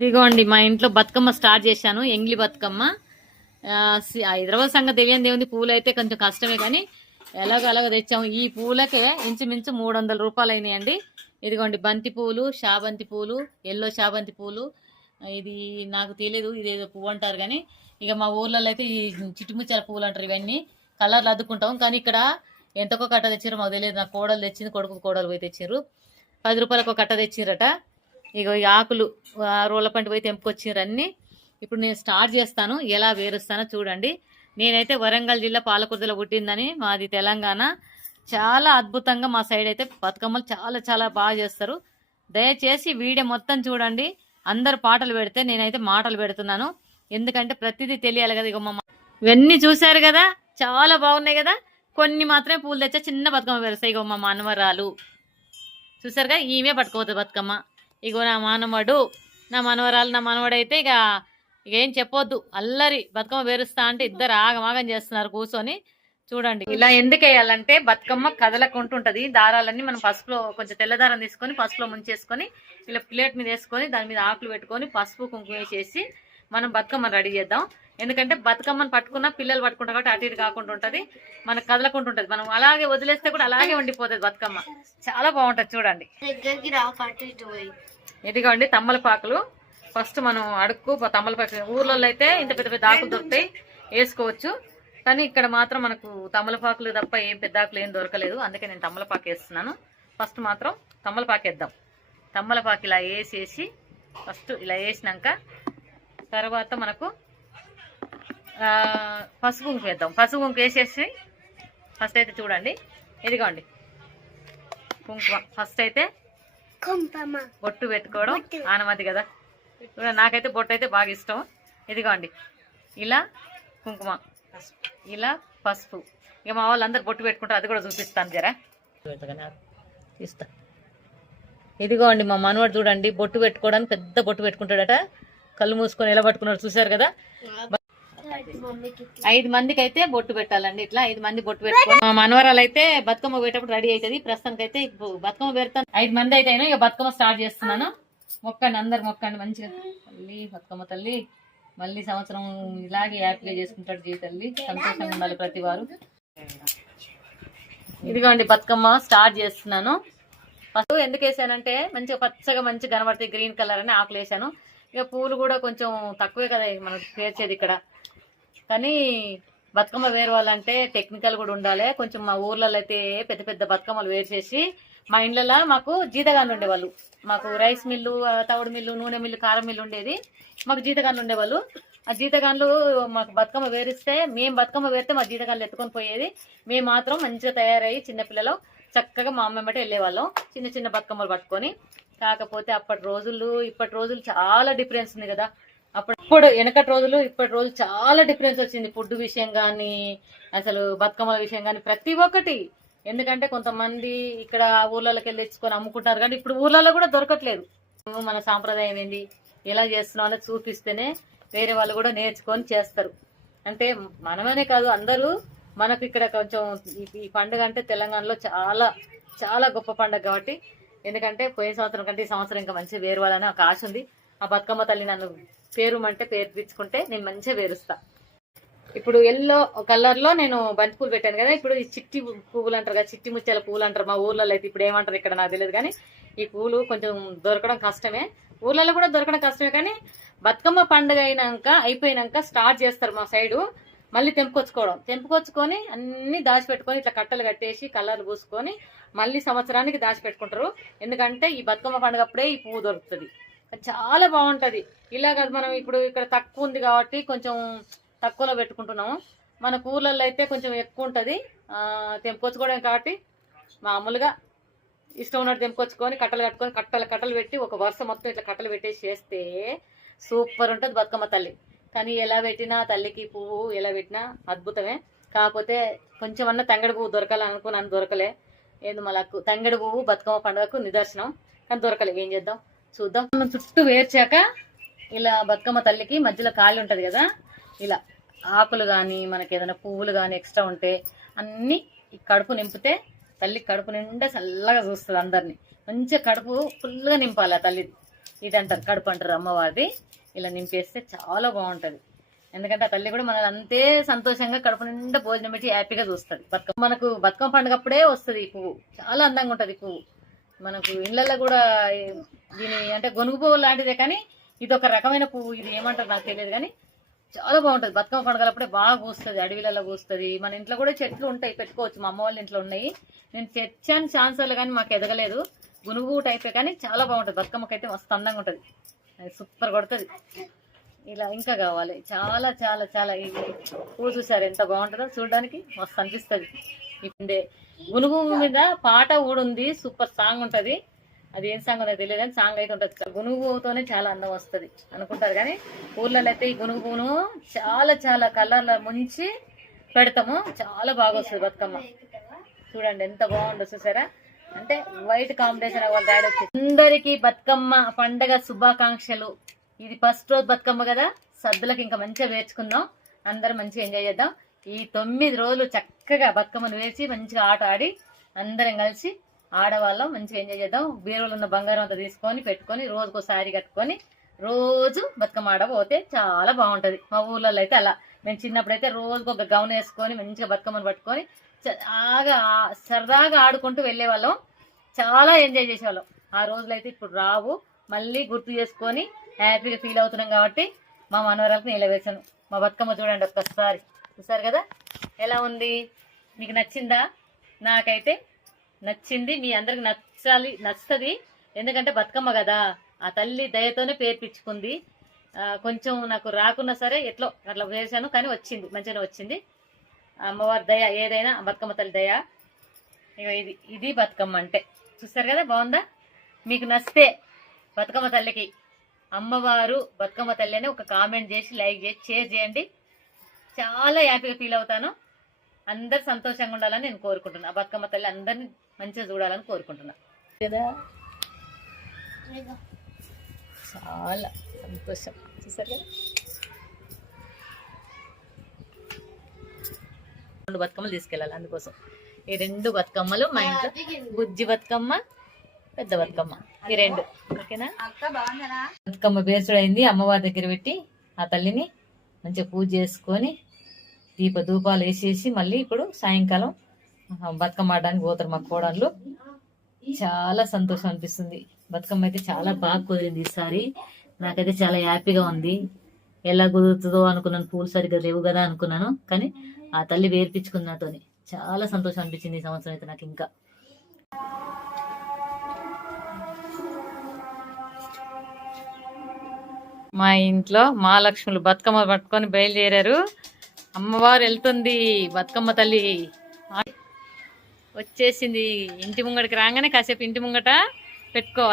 ఇదిగోండి మా ఇంట్లో బతుకమ్మ స్టార్ట్ చేశాను ఎంగిలి బతుకమ్మ. సి- హైదరాబాద్ సంగతి తెలియంది ఏముంది పూలు అయితే కొంచెం కష్టమే కానీ ఎలాగో అలాగో తెచ్చాము. ఈ పూలకే ఇంచుమించు మూడు వందల రూపాయలు అయినాయండి ఇదిగోండి బంతి పూలు షాబంతి పూలు ఎల్లో షాబంతి పూలు. ఇది నాకు తెలియదు ఇది ఏదో పువ్వు అంటారు కానీ ఇక మా ఊర్లలో అయితే ఈ చిట్టుముచ్చాల పూలు అంటారు ఇవన్నీ. కలర్లు అద్దుకుంటాం కానీ ఇక్కడ ఎంతకో కట్ట తెచ్చారో మాకు తెలియదు నా కోడలు తెచ్చింది కొడుకు కోడలు పోయి తెచ్చారు పది రూపాయలకు ఒక కట్ట తెచ్చారట ఇగో ఈ ఆకులు ఆ రోళ్ళ పంట పోయి తెంపుకొచ్చిర్రు ఇప్పుడు నేను స్టార్ట్ చేస్తాను. ఎలా వేరుస్తానో చూడండి. నేనైతే వరంగల్ జిల్లా పాలకుర్తిలో పుట్టిందని మాది తెలంగాణ. చాలా అద్భుతంగా మా సైడ్ అయితే బతుకమ్మలు చాలా చాలా బాగా చేస్తారు. దయచేసి వీడియో మొత్తం చూడండి. అందరు పాటలు పెడితే నేనైతే మాటలు పెడుతున్నాను. ఎందుకంటే ప్రతిదీ తెలియాలి కదా ఇక మా ఇవన్నీ చూశారు కదా? చాలా బాగున్నాయి కదా? కొన్ని మాత్రమే పూలు తెచ్చా చిన్న బతుకమ్మ పెరుస్తాయి ఇగో మా మనవరాలు చూసారుగా ఈమె పట్టుకోవద్దు బతుకమ్మ. ఇగో నా మానవుడు నా మనవరాలు నా మనవడైతే ఇక ఇక ఏం చెప్పొద్దు. అల్లరి బతుకమ్మ పేరుస్తా అంటే ఇద్దరు ఆగమాగం చేస్తున్నారు కూర్చొని. చూడండి. ఇలా ఎందుకు వేయాలంటే బతుకమ్మ కదలకుంటుంటది. దారాలన్నీ మనం పసుపులో కొంచెం తెల్ల దారం తీసుకొని పసుపులో ముంచేసుకొని ఇలా ప్లేట్ మీద వేసుకొని దాని మీద ఆకులు పెట్టుకొని పసుపు కుంకుమ వేసేసి మనం బతుకమ్మను రెడీ చేద్దాం. ఎందుకంటే బతుకమ్మను పట్టుకున్న పిల్లలు పట్టుకుంటారు కాబట్టి అటు ఇటు కాకుండా ఉంటది. మనకు కదలకుండా ఉంటది మనం అలాగే వదిలేస్తే కూడా అలాగే ఉండిపోతుంది బతుకమ్మ. చాలా బాగుంటది చూడండి. దగ్గరికి ఇటు ఇదిగోండి తమ్మలపాకులు. ఫస్ట్ మనం అడుక్కు తమ్మలపాకు. ఊర్లలో అయితే ఇంత పెద్ద పెద్ద ఆకులు దొరుకుతాయి. వేసుకోవచ్చు. కానీ ఇక్కడ మాత్రం మనకు తమ్మలపాకులు తప్ప ఏం పెద్ద ఆకులు ఏం దొరకలేదు. అందుకే నేను తమ్మలపాకు వేస్తున్నాను. ఫస్ట్ మాత్రం తమ్మలపాకు వేద్దాం. తమ్మలపాకు ఇలా వేసేసి ఫస్ట్ ఇలా వేసినాక తర్వాత మనకు పసుపు కుంకు వేద్దాం. పసుపు కుంకు వేసేసి ఫస్ట్ అయితే చూడండి. ఇదిగోండి. కుంకుమ. ఫస్ట్ అయితే బొట్టు పెట్టుకోవడం ఆనమతి కదా. చూడండి, నాకైతే బొట్టు అయితే బాగా ఇష్టం. ఇదిగోండి. ఇలా కుంకుమ. ఇలా పసుపు. ఇక మా వాళ్ళు అందరు బొట్టు పెట్టుకుంటారు. అది కూడా చూపిస్తాను జరా. తీస్తా. ఇదిగోండి మా మనవాడు చూడండి బొట్టు పెట్టుకోవడానికి పెద్ద బొట్టు పెట్టుకుంటాడట. కళ్ళు మూసుకొని ఎలా పట్టుకున్నాడు చూసారు కదా? ఐదు మందికి అయితే బొట్టు పెట్టాలండి. ఇట్లా ఐదు మంది బొట్టు పెట్టుకో మనవరాలు అయితే బతుకమ్మ పోయేటప్పుడు రెడీ అవుతుంది ప్రస్తుతానికి అయితే బతుకమ్మ పెడతాను. ఐదు మంది అయితే అయినా ఇక బతుకమ్మ స్టార్ట్ చేస్తున్నాను. మొక్కండి అందరు మొక్కండి మంచిగా. తల్లి బతుకమ్మ తల్లి మళ్ళీ సంవత్సరం ఇలాగే హ్యాపీగా చేసుకుంటాడు జీవితల్లి సంతోషంగా ఉండాలి ప్రతి వారు. ఇదిగోండి బతుకమ్మ స్టార్ట్ చేస్తున్నాను. ఫస్ట్ ఎందుకు వేసానంటే మంచిగా పచ్చగా మంచి కనబడతాయి. గ్రీన్ కలర్ అని ఆకులు వేసాను. ఇక పూలు కూడా కొంచెం తక్కువే కదా మనం పేర్చేది ఇక్కడ. కానీ బతుకమ్మ వేరవాలంటే టెక్నికల్ కూడా ఉండాలి. కొంచెం మా ఊర్లలో అయితే పెద్ద పెద్ద బతుకమ్మలు వేరు చేసి మా ఇండ్లలో మాకు జీతగాన్లు ఉండేవాళ్ళు. మాకు రైస్ మిల్లు తవుడు మిల్లు నూనె మిల్లు కారం మిల్లు ఉండేది. మాకు జీతగాన్లు ఉండేవాళ్ళు. ఆ జీతగాన్లు మాకు బతుకమ్మ వేరిస్తే మేము బతుకమ్మ వేరితే మా జీతగాన్లు ఎత్తుకొని పోయేది. మేము మాత్రం మంచిగా తయారయ్యి చిన్నపిల్లలు. చక్కగా మా అమ్మ వెళ్ళేవాళ్ళం. చిన్న చిన్న బతుకమ్మలు పట్టుకొని. కాకపోతే అప్పటి రోజులు ఇప్పటి రోజులు చాలా డిఫరెన్స్ ఉంది కదా. అప్పుడు వెనకటి రోజులు ఇప్పటి రోజులు చాలా డిఫరెన్స్ వచ్చింది. ఫుడ్ విషయం కానీ అసలు బతుకమ్మల విషయం కానీ ప్రతి ఒక్కటి. ఎందుకంటే కొంతమంది ఇక్కడ ఊర్లలోకి వెళ్ళి తెచ్చుకొని అమ్ముకుంటారు. కానీ ఇప్పుడు ఊర్లలో కూడా దొరకట్లేదు. మన సాంప్రదాయం ఏంది? ఎలా చేస్తున్నాం అనేది చూపిస్తేనే వేరే వాళ్ళు కూడా నేర్చుకొని చేస్తారు. అంటే మనమనే కాదు అందరూ మనకు ఇక్కడ కొంచెం ఈ- పండుగ అంటే తెలంగాణలో చాలా చాలా గొప్ప పండుగ కాబట్టి. ఎందుకంటే పోయిన సంవత్సరం కంటే ఈ సంవత్సరం ఇంకా మంచిగా వాళ్ళని ఒక ఆశ ఉంది. ఆ బతుకమ్మ తల్లి నన్ను పేరుమంటే పేరు తెచ్చుకుంటే నేను మంచిగా పేరుస్తా. ఇప్పుడు ఎల్లో కలర్లో నేను బంతి పూలు పెట్టాను కదా ఇప్పుడు ఈ చిట్టి పువ్వులు అంటారు కదా చిట్టి ముత్యాల పువ్వులు అంటారు మా ఊర్లలో అయితే ఇప్పుడు ఏమంటారు ఇక్కడ నాకు తెలియదు కానీ ఈ పూలు కొంచెం దొరకడం కష్టమే. ఊర్లలో కూడా దొరకడం కష్టమే కానీ బతుకమ్మ పండుగ అయినాక అయిపోయినాక స్టార్ట్ చేస్తారు మా సైడు. మళ్ళీ తెంపుకొచ్చుకోవడం. తెంపుకొచ్చుకొని అన్ని దాచిపెట్టుకొని ఇట్లా కట్టలు కట్టేసి కలర్లు పూసుకొని మళ్ళీ సంవత్సరానికి దాచిపెట్టుకుంటారు. ఎందుకంటే ఈ బతుకమ్మ పండుగ అప్పుడే ఈ పువ్వు దొరుకుతుంది. చాలా బాగుంటుంది. ఇలా కాదు మనం ఇప్పుడు ఇక్కడ తక్కువ ఉంది కాబట్టి కొంచెం తక్కువలో పెట్టుకుంటున్నాము. మన ఊర్లలో అయితే కొంచెం ఎక్కువ ఉంటుంది. తెంపుకొచ్చుకోవడం కాబట్టి మామూలుగా ఇష్టం ఉన్నట్టు తెంపుకొచ్చుకొని కట్టలు కట్టుకొని కట్టలు కట్టలు పెట్టి ఒక వరుస మొత్తం ఇట్లా కట్టలు పెట్టేసి చేస్తే సూపర్ ఉంటుంది బతుకమ్మ తల్లి. కానీ ఎలా పెట్టినా తల్లికి పువ్వు ఎలా పెట్టినా అద్భుతమే. కాకపోతే కొంచెం అన్న తంగడి పువ్వు దొరకాలని అనుకున్నాను దొరకలే. ఏంది మళ్ళా తంగడి పువ్వు బతుకమ్మ పండుగకు నిదర్శనం. కానీ దొరకలేదు ఏం చేద్దాం? చూద్దాం. మనం చుట్టూ వేర్చాక ఇలా బతుకమ్మ తల్లికి మధ్యలో ఖాళీ ఉంటది కదా ఇలా ఆకులు కానీ మనకి ఏదైనా పువ్వులు కానీ ఎక్స్ట్రా ఉంటే అన్ని ఈ కడుపు నింపితే తల్లి కడుపు నిండా చల్లగా చూస్తుంది అందరిని. మంచిగా కడుపు ఫుల్గా నింపాలి ఆ తల్లి. ఇది అంటారు కడుపు అంటారు అమ్మవారిది. ఇలా నింపేస్తే చాలా బాగుంటుంది. ఎందుకంటే ఆ తల్లి కూడా మనల్ని అంతే సంతోషంగా కడుపు నిండా భోజనం పెట్టి హ్యాపీగా చూస్తుంది. బతుకమ్మ మనకు బతుకమ్మ పండుగప్పుడే వస్తుంది ఈ పువ్వు. చాలా అందంగా ఉంటుంది ఈ పువ్వు. మనకు ఇళ్ళల్లో కూడా దీని అంటే గొనుగు పువ్వు లాంటిదే కానీ ఇది ఒక రకమైన పువ్వు. ఇది ఏమంటారు నాకు తెలియదు కానీ చాలా బాగుంటది. బతుకమ్మ పండుగలప్పుడే బాగా పూస్తుంది. అడవిలలో పూస్తుంది. మన ఇంట్లో కూడా చెట్లు ఉంటాయి. పెట్టుకోవచ్చు. మా అమ్మ వాళ్ళ ఇంట్లో ఉన్నాయి. నేను తెచ్చాను ఛాన్సర్లు కానీ మాకు ఎదగలేదు. గునుగు టైపే కానీ చాలా బాగుంటుంది. బతుకమ్మకైతే మస్తు అందంగా ఉంటుంది. అది సూపర్ కొడుతుంది. ఇలా ఇంకా కావాలి. చాలా చాలా చాలా. ఇది పూ చూసారు ఎంత బాగుంటుందో చూడడానికి మస్తు అనిపిస్తుంది. ఇప్పుడే గునుగు మీద పాట కూడా ఉంది. సూపర్ సాంగ్ ఉంటది. అది ఏం సాంగ్ ఉందో తెలియదు కానీ సాంగ్ అయితే ఉంటుంది. గునుగుతోనే చాలా అందం వస్తుంది అనుకుంటారు కానీ ఊర్లలో అయితే ఈ గునుగును చాలా చాలా కలర్ల ముంచి పెడతాము. చాలా బాగా వస్తుంది బతుకమ్మ. చూడండి ఎంత బాగుందో చూసారా? అంటే వైట్ కాంబినేషన్ వాళ్ళ డాడీ వచ్చి. అందరికి బతుకమ్మ పండగ శుభాకాంక్షలు. ఇది ఫస్ట్ రోజు బతుకమ్మ కదా. సద్దులకు ఇంకా మంచిగా వేర్చుకుందాం. అందరం మంచిగా ఎంజాయ్ చేద్దాం. ఈ తొమ్మిది రోజులు చక్కగా బతుకమ్మను వేసి మంచిగా ఆట ఆడి అందరం కలిసి ఆడవాళ్ళం మంచిగా ఎంజాయ్ చేద్దాం. బీరువులు ఉన్న బంగారం అంతా తీసుకొని పెట్టుకొని రోజుకు సారీ కట్టుకొని రోజు బతుకమ్మ ఆడబోతే చాలా బాగుంటుంది. మా ఊళ్ళో అయితే అలా. మేము చిన్నప్పుడైతే రోజుకు ఒక గౌన్ వేసుకొని మంచిగా బతుకమ్మను పట్టుకొని బాగా సరదాగా ఆడుకుంటూ వెళ్ళే వాళ్ళం చాలా ఎంజాయ్ చేసేవాళ్ళం. ఆ రోజులు అయితే ఇప్పుడు రావు. మళ్ళీ గుర్తు చేసుకొని హ్యాపీగా ఫీల్ అవుతున్నాం కాబట్టి మా మనవరాలకు నిలవేశాను మా బతుకమ్మ చూడండి ఒక్కసారి. చూసారు కదా? ఎలా ఉంది? మీకు నచ్చిందా? నాకైతే నచ్చింది. మీ అందరికి నచ్చాలి నచ్చుతుంది. ఎందుకంటే బతుకమ్మ కదా. ఆ తల్లి దయతోనే పేర్పించుకుంది కొంచెం నాకు రాకున్నా సరే ఎట్లో అట్లా చేశాను కానీ వచ్చింది మంచిగానే వచ్చింది. అమ్మవారి దయ ఏదైనా బతుకమ్మ తల్లి దయ. ఇగో ఇది ఇది బతుకమ్మ అంటే. చూస్తారు కదా? బాగుందా? మీకు నచ్చితే బతుకమ్మ తల్లికి అమ్మవారు బతుకమ్మ తల్లి అని ఒక కామెంట్ చేసి లైక్ చేసి షేర్ చేయండి. చాలా హ్యాపీగా ఫీల్ అవుతాను. అందరు సంతోషంగా ఉండాలని నేను కోరుకుంటున్నా. ఆ బతుకమ్మ తల్లి అందరిని మంచిగా చూడాలని కోరుకుంటున్నా. కదా చాలా సంతోషం. చూసారు కదా రెండు బతుకమ్మలు తీసుకెళ్ళాలి అందుకోసం. ఈ రెండు బతుకమ్మలు మా ఇంట్లో బుజ్జి బతుకమ్మ పెద్ద బతుకమ్మ. ఈ రెండు. ఓకేనా? బతుకమ్మ పేర్చుడు అయింది అమ్మవారి దగ్గర పెట్టి ఆ తల్లిని మంచిగా పూజ చేసుకొని దీప ధూపాలు వేసేసి మళ్ళీ ఇప్పుడు సాయంకాలం బతుకమ్మ ఆడడానికి పోతారు మా కోడళ్ళు. చాలా సంతోషం అనిపిస్తుంది. బతుకమ్మ అయితే చాలా బాగా కుదిరింది ఈసారి. నాకైతే చాలా హ్యాపీగా ఉంది. ఎలా కుదురుతుందో అనుకున్నాను పూలు సరిగ్గా లేవు కదా అనుకున్నాను. కానీ ఆ తల్లి వేర్పించుకున్నతోని చాలా సంతోషం అనిపించింది ఈ సంవత్సరం అయితే నాకు ఇంకా. మా ఇంట్లో మహాలక్ష్ములు బతుకమ్మ పట్టుకొని బయలుదేరారు. అమ్మవారు వెళ్తుంది బతుకమ్మ తల్లి. వచ్చేసింది ఇంటి ముంగడికి రాగానే కాసేపు ఇంటి ముంగట పెట్టుకోవాలి.